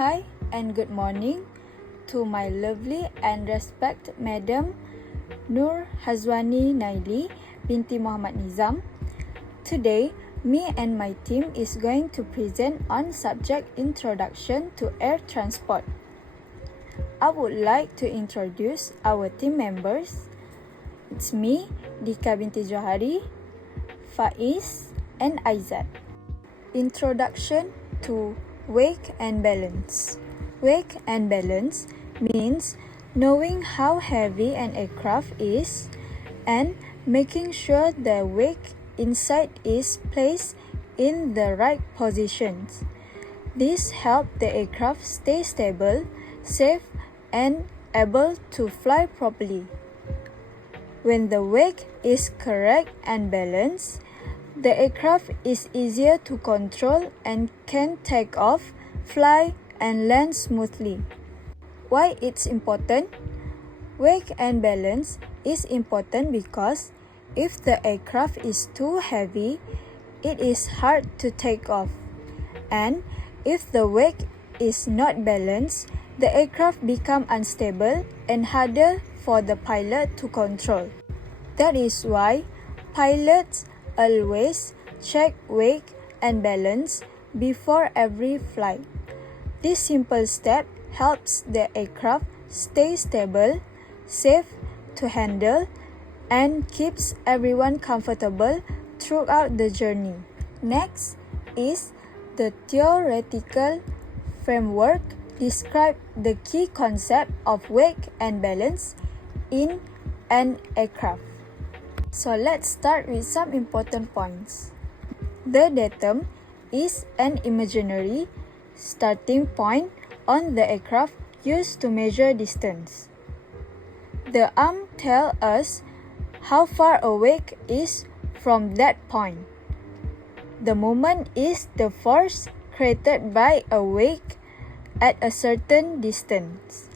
Hi and good morning to my lovely and respected Madam Nur Hazwani Naili binti Muhammad Nizam. Today, me and my team is going to present on subject Introduction to Air Transport. I would like to introduce our team members. It's me, Dika binti Johari, Faiz and Aizat. Introduction to Wake and balance. Wake and balance means knowing how heavy an aircraft is and making sure the wake inside is placed in the right positions. This helps the aircraft stay stable, safe, and able to fly properly. When the wake is correct and balanced, the aircraft is easier to control and can take off, fly, and land smoothly. Why it's important? Wake and balance is important because if the aircraft is too heavy, it is hard to take off. And if the wake is not balanced, the aircraft becomes unstable and harder for the pilot to control. That is why pilots always check wake and balance before every flight. This simple step helps the aircraft stay stable, safe to handle, and keeps everyone comfortable throughout the journey. Next is the theoretical framework describe the key concept of wake and balance in an aircraft. So let's start with some important points. The datum is an imaginary starting point on the aircraft used to measure distance. The arm tells us how far away is from that point. The moment is the force created by a wake at a certain distance.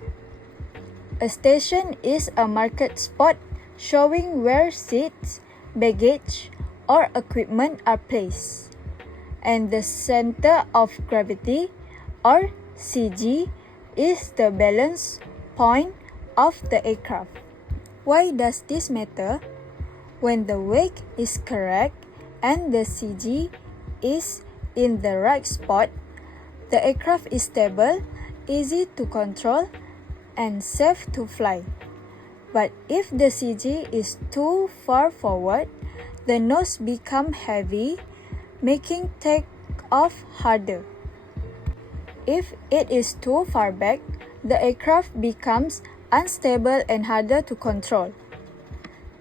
A station is a marked spot showing where seats, baggage, or equipment are placed. And the center of gravity, or CG, is the balance point of the aircraft. Why does this matter? When the wake is correct and the CG is in the right spot, the aircraft is stable, easy to control, and safe to fly. But if the CG is too far forward, the nose becomes heavy, making take-off harder. If it is too far back, the aircraft becomes unstable and harder to control.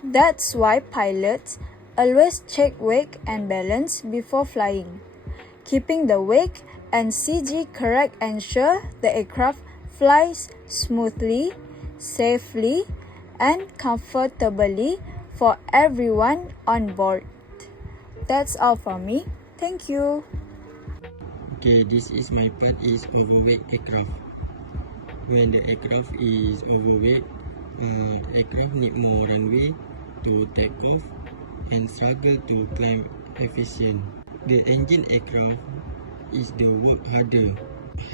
That's why pilots always check wake and balance before flying. Keeping the wake and CG correct ensures the aircraft flies smoothly, safely, and comfortably for everyone on board. That's all from me. Thank you. Okay, this is my part is overweight aircraft. When the aircraft is overweight, aircraft need more runway to take off and struggle to climb efficient. The engine aircraft is the work harder,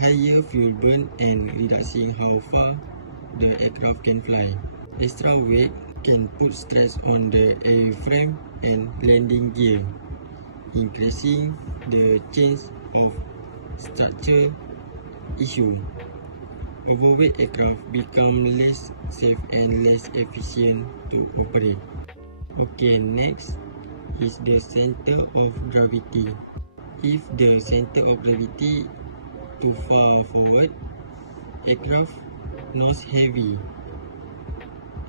higher fuel burn and reducing how far the aircraft can fly. Extra weight can put stress on the airframe and landing gear, increasing the chance of structural issue. Overweight aircraft become less safe and less efficient to operate. Okay, next is the center of gravity. If the center of gravity too far forward, aircraft nose heavy.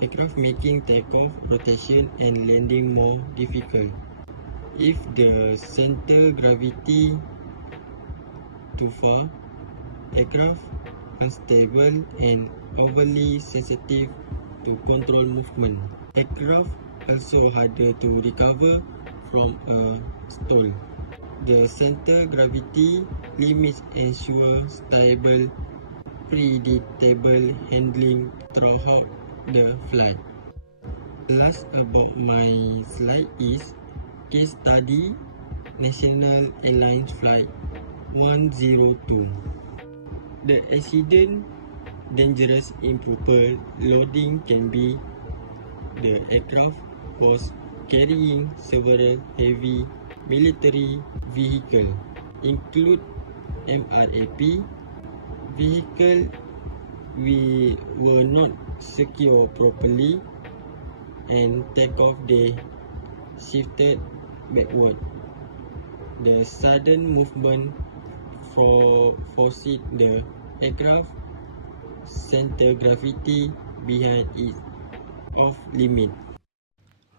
Aircraft making takeoff, rotation, and landing more difficult. If the center gravity too far, aircraft unstable and overly sensitive to control movement. Aircraft also harder to recover from a stall. The center gravity limits ensure stable, predictable handling throughout the flight. Last about my slide is case study National Airlines Flight 102. The accident dangerous improper loading can be the aircraft was carrying several heavy military vehicles, include MRAP vehicle we were not secure properly, and takeoff they shifted backward. The sudden movement forced the aircraft center gravity behind it off limit.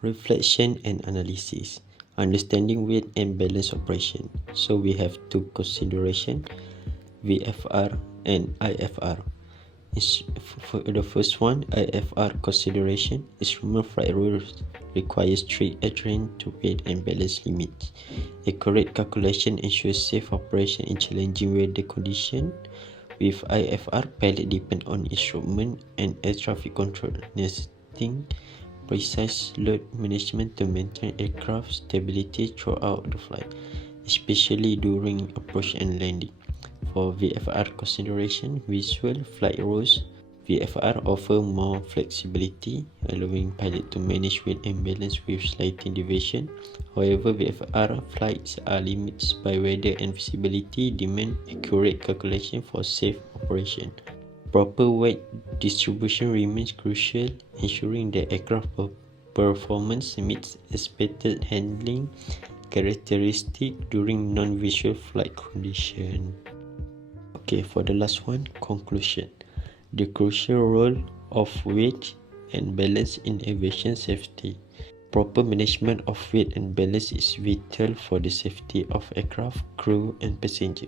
Reflection and analysis. Understanding weight and balance operation. So we have two consideration, VFR and IFR. For the first one, IFR consideration, instrument flight rules requires strict adherence to weight and balance limits. Accurate calculation ensures safe operation in challenging weather conditions. With IFR, pilot depend on instrument and air traffic control, necessitating precise load management to maintain aircraft stability throughout the flight, especially during approach and landing. For VFR consideration, visual flight rules, VFR offer more flexibility, allowing pilot to manage weight and balance with slight deviation. However, VFR flights are limited by weather and visibility, demand accurate calculation for safe operation. Proper weight distribution remains crucial, ensuring that aircraft performance meets expected handling characteristics during non-visual flight conditions. Okay, for the last one, conclusion. The crucial role of weight and balance in aviation safety. Proper management of weight and balance is vital for the safety of aircraft, crew, and passenger.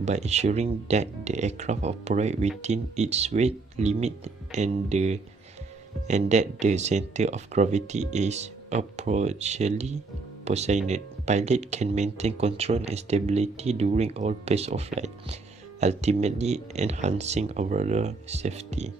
By ensuring that the aircraft operate within its weight limit and that the center of gravity is appropriately positioned, pilot can maintain control and stability during all phases of flight, ultimately enhancing overall safety.